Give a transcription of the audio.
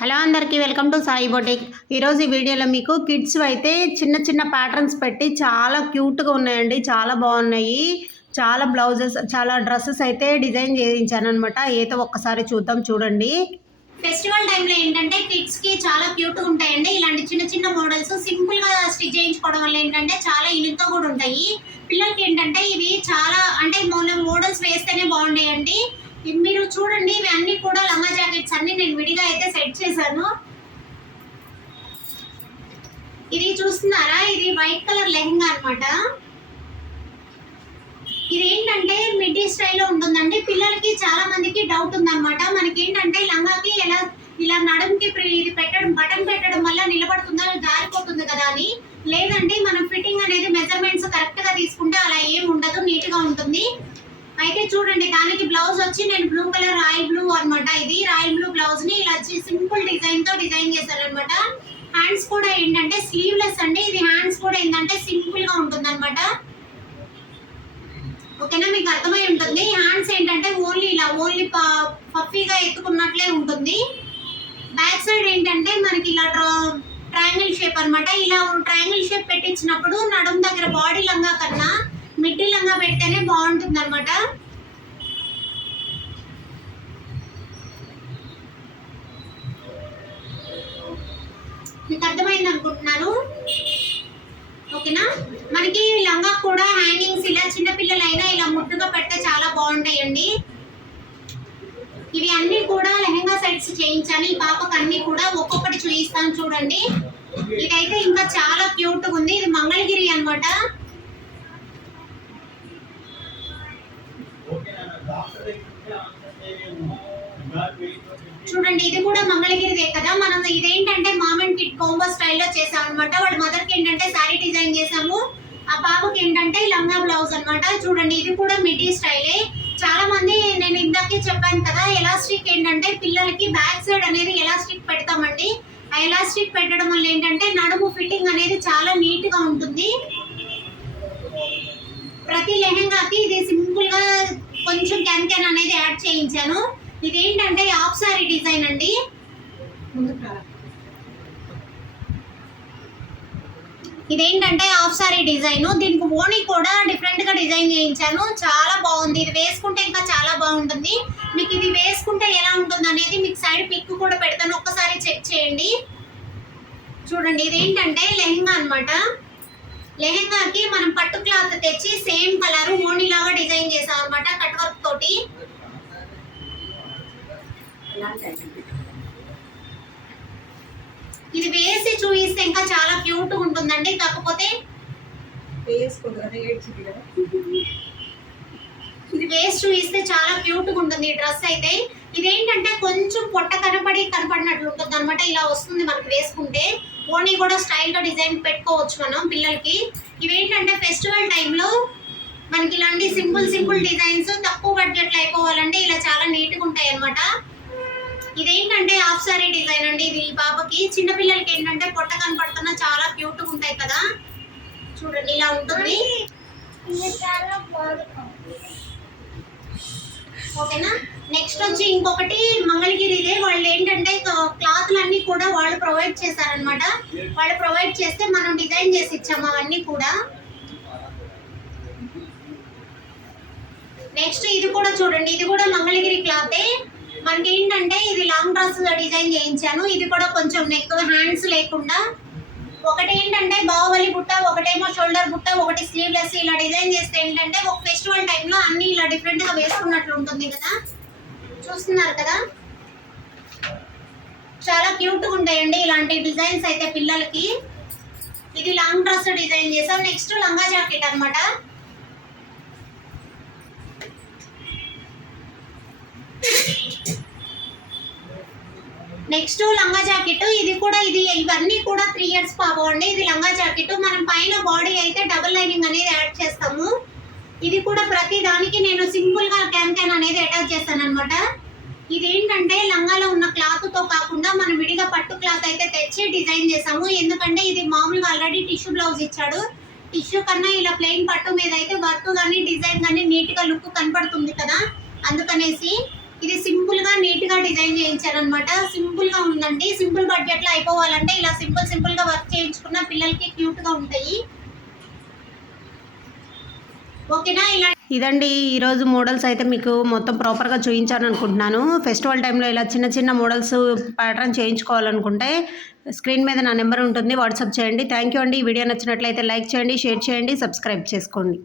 Hello అందరికీ welcome to Sai boutique. ఈరోజు ఈ వీడియోలో మీకు కిడ్స్ అయితే చిన్న చిన్న ప్యాటర్న్స్ పెట్టి చాలా క్యూట్గా ఉన్నాయండి. చాలా బాగున్నాయి. చాలా బ్లౌజెస్, చాలా డ్రెస్సెస్ అయితే డిజైన్ చేయించాను అనమాట. ఏదో ఒక్కసారి చూద్దాం, చూడండి. ఫెస్టివల్ టైంలో ఏంటంటే కిడ్స్కి చాలా క్యూట్గా ఉంటాయండి. ఇలాంటి చిన్న చిన్న మోడల్స్ సింపుల్గా స్టిచ్ చేయించుకోవడం వల్ల ఏంటంటే చాలా యూనిక్గా కూడా ఉంటాయి. పిల్లలకి ఏంటంటే ఇవి చాలా అంటే మోడల్స్ వేస్తేనే బాగుంటాయండి. మీరు చూడండి, ఇవి అన్ని కూడా లంగా జాకెట్స్ అన్ని నేను విడిగా అయితే సెట్ చేశాను. ఇది చూస్తున్నారా, ఇది వైట్ కలర్ లెహంగా అనమాట. ఇది ఏంటంటే మిడ్డీ స్టైల్లో ఉంటుందండి. పిల్లలకి చాలా మందికి డౌట్ ఉందన్నమాట. మనకి ఏంటంటే లంగాకి ఇలా నడుముకి ఇది పెట్టడం, బటన్ పెట్టడం వల్ల నిలబడుతుందా, జారిపోతుంది కదా అని. లేదండి, మనం ఫిట్టింగ్ అనేది మెజర్మెంట్స్ కరెక్ట్ గా తీసుకుంటే అలా ఏం ఉండదు, నీట్ గా ఉంటుంది. అయితే చూడండి, దానికి బ్లౌజ్ వచ్చి నేను బ్లూ కలర్ రాయల్ బ్లూ అనమాట. ఇది రాయల్ బ్లూ బ్లౌజ్ ని ఇలా సింపుల్ డిజైన్ తో డిజైన్ చేశారు అనమాట. హ్యాండ్స్ కూడా ఏంటంటే స్లీవ్లెస్ అండి. ఇది హ్యాండ్స్ కూడా ఏంటంటే సింపుల్ గా ఉంటుంది అనమాట. ఓకేనా, మీకు అర్థమై ఉంటుంది. హ్యాండ్స్ ఏంటంటే ఓన్లీ పఫీగా ఎత్తుకున్నట్లే ఉంటుంది. బ్యాక్ సైడ్ ఏంటంటే మనకి ఇలా ట్రయాంగిల్ షేప్ అనమాట. ఇలా ట్రయాంగిల్ షేప్ పెట్టించినప్పుడు నడుము దగ్గర బాడీ లంగా కన్నా మిడ్డీ లంగా పెడితేనే బాగుంటుంది అనమాట. మీకు అర్థమైంది అనుకుంటున్నాను. ఓకేనా, మనకి లంగా కూడా హ్యాంగింగ్స్ ఇలా చిన్నపిల్లలైనా ఇలా ముట్టుగా పెడితే చాలా బాగుంటాయండి. ఇవి అన్ని కూడా లెహంగా సెట్స్ చేయించాను. ఈ పాపకు అన్ని కూడా ఒక్కొక్కటి చూపిస్తాను చూడండి. ఇదైతే ఇంకా చాలా క్యూట్గా ఉంది. ఇది మంగళగిరి అనమాట. చూడండి, ఇది కూడా మంగళగిరిదే కదా. మనం ఇదేంటంటే మామ్ అండ్ కిడ్ కోంబో స్టైల్లో చేసాం అనమాట. వాళ్ళ మదర్కి ఏంటంటే శారీ డిజైన్ చేసాము. ఆ పాపకి ఏంటంటే లంగా బ్లౌజ్ అనమాట. చూడండి, ఇది కూడా మిడ్డీ స్టైలే. చాలా మంది, నేను ఇందాకే చెప్పాను కదా, ఎలాస్టిక్ ఏంటంటే పిల్లలకి బ్యాక్ సైడ్ అనేది ఎలాస్టిక్ పెడతామండి. ఆ ఎలాస్టిక్ పెట్టడం వల్ల ఏంటంటే నడుము ఫిట్టింగ్ అనేది చాలా నీట్ గా ఉంటుంది. ప్రతి లెహంగాకి ఇది సింపుల్ గా కొంచెం క్యాన్ అనేది యాడ్ చేయించాను. ఇదేంటంటే హాఫ్ సారీ డిజైన్ అండి. ఇదేంటంటే హాఫ్ సారీ డిజైన్. దీనికి ఓణి కూడా డిఫరెంట్ గా డిజైన్ చేయించాను. చాలా బాగుంది. ఇది వేసుకుంటే ఇంకా చాలా బాగుంటుంది. మీకు ఇది వేసుకుంటే ఎలా ఉంటుంది అనేది మీకు సైడ్ పిక్ కూడా పెడతాను, ఒక్కసారి చెక్ చేయండి. చూడండి, ఇదేంటంటే లెహంగా అనమాట. లెహంగాకి మనం పట్టు క్లాత్ తెచ్చి సేమ్ కలర్ ఓణి లాగా డిజైన్ చేసాం అనమాట, కట్ వర్క్ తోటి. ఇది వేసి చూపిస్తే ఇంకా చాలా క్యూట్ ఉంటుందండి. కాకపోతే ఇది వేసి చూపిస్తే చాలా క్యూట్ ఉంటుంది ఈ డ్రెస్ అయితే. ఇదేంటంటే కొంచెం పొట్ట కనపడినట్లు ఉంటుంది అనమాట. ఇలా వస్తుంది మనకి వేసుకుంటే. ఓణి కూడా స్టైల్ గా డిజైన్ పెట్టుకోవచ్చు మనం పిల్లలకి. ఇవేంటంటే ఫెస్టివల్ టైంలో మనకి ఇలాంటి సింపుల్ డిజైన్స్ తక్కువ బడ్జెట్ లో అయిపోవాలంటే ఇలా చాలా నీట్ గా ఉంటాయి అనమాట. ఇదేంటంటే హాఫ్ సారీ డిజైన్ అండి. ఇది ఈ పాపకి, చిన్నపిల్లలకి ఏంటంటే పొట్ట కనపడుతున్నా చాలా క్యూట్ గా ఉంటాయి కదా. చూడండి, ఇలా ఉంటుంది. ఓకేనా, నెక్స్ట్ వచ్చి ఇంకొకటి మంగళగిరిదే. వాళ్ళు ఏంటంటే క్లాత్లన్నీ కూడా వాళ్ళు ప్రొవైడ్ చేశారనమాట. వాళ్ళు ప్రొవైడ్ చేస్తే మనం డిజైన్ చేసి ఇచ్చాము అవన్నీ కూడా. నెక్స్ట్ ఇది కూడా చూడండి, ఇది కూడా మంగళగిరి క్లాతే. మనకి ఏంటంటే ఇది లాంగ్ డ్రెస్ డిజైన్ చేయించాను. ఇది కూడా కొంచెం నెక్ హ్యాండ్స్ లేకుండా, ఒకటి ఏంటంటే బాహుబలి బుట్ట, ఒకటేమో షోల్డర్ బుట్ట, ఒకటి స్లీవ్లెస్, ఇలా డిజైన్ చేస్తే ఏంటంటే ఒక ఫెస్టివల్ టైంలో అన్ని ఇలా డిఫరెంట్ గా వేసుకున్నట్లు ఉంటుంది కదా. చూస్తున్నారు కదా, చాలా క్యూట్ గా ఉంటాయండి ఇలాంటి డిజైన్స్ అయితే పిల్లలకి. ఇది లాంగ్ డ్రెస్ డిజైన్ చేసాం. నెక్స్ట్ లంగా జాకెట్ అనమాట. నెక్స్ట్ లంగా జాకెట్. ఇవన్నీ కూడా 3 years పాపం అండి. ఇది లంగా జాకెట్. మనం పైన బాడీ అయితే డబుల్ లైనింగ్ అనేది యాడ్ చేస్తాము. ఇది కూడా ప్రతి దానికి నేను సింపుల్ గా క్యాన్ అనేది అటాచ్ చేస్తాను అనమాట. ఇదేంటంటే లంగాలో ఉన్న క్లాత్ తో కాకుండా మనం విడిగా పట్టు క్లాత్ అయితే తెచ్చి డిజైన్ చేసాము. ఎందుకంటే ఇది మామూలుగా ఆల్రెడీ టిష్యూ బ్లౌజ్ ఇచ్చాడు. టిష్యూ కన్నా ఇలా ప్లెయిన్ పట్టు మీద అయితే వర్క్ కానీ డిజైన్ కానీ నీట్ గా లుక్ కనపడుతుంది కదా, అందుకనేసి ఇది సింపుల్ గా నీట్ గా డిజైన్ చేయించారు అనమాట. సింపుల్ గా ఉందండి. సింపుల్ బడ్జెట్ లో అయిపోవాలంటే ఇలా సింపుల్ గా వర్క్ చేయించుకున్న పిల్లలకి క్యూట్ గా ఉంటాయి. ఓకేనా? ఇలా ఇదండి ఈరోజు మోడల్స్ అయితే మీకు మొత్తం ప్రాపర్గా చూపించాను అనుకుంటున్నాను. ఫెస్టివల్ టైంలో ఇలా చిన్న చిన్న మోడల్స్ ప్యాటర్న్ చేయించుకోవాలనుకుంటే స్క్రీన్ మీద నా నెంబర్ ఉంటుంది, వాట్సాప్ చేయండి. థ్యాంక్ యూ అండి. ఈ వీడియో నచ్చినట్లయితే లైక్ చేయండి, షేర్ చేయండి, సబ్స్క్రైబ్ చేసుకోండి.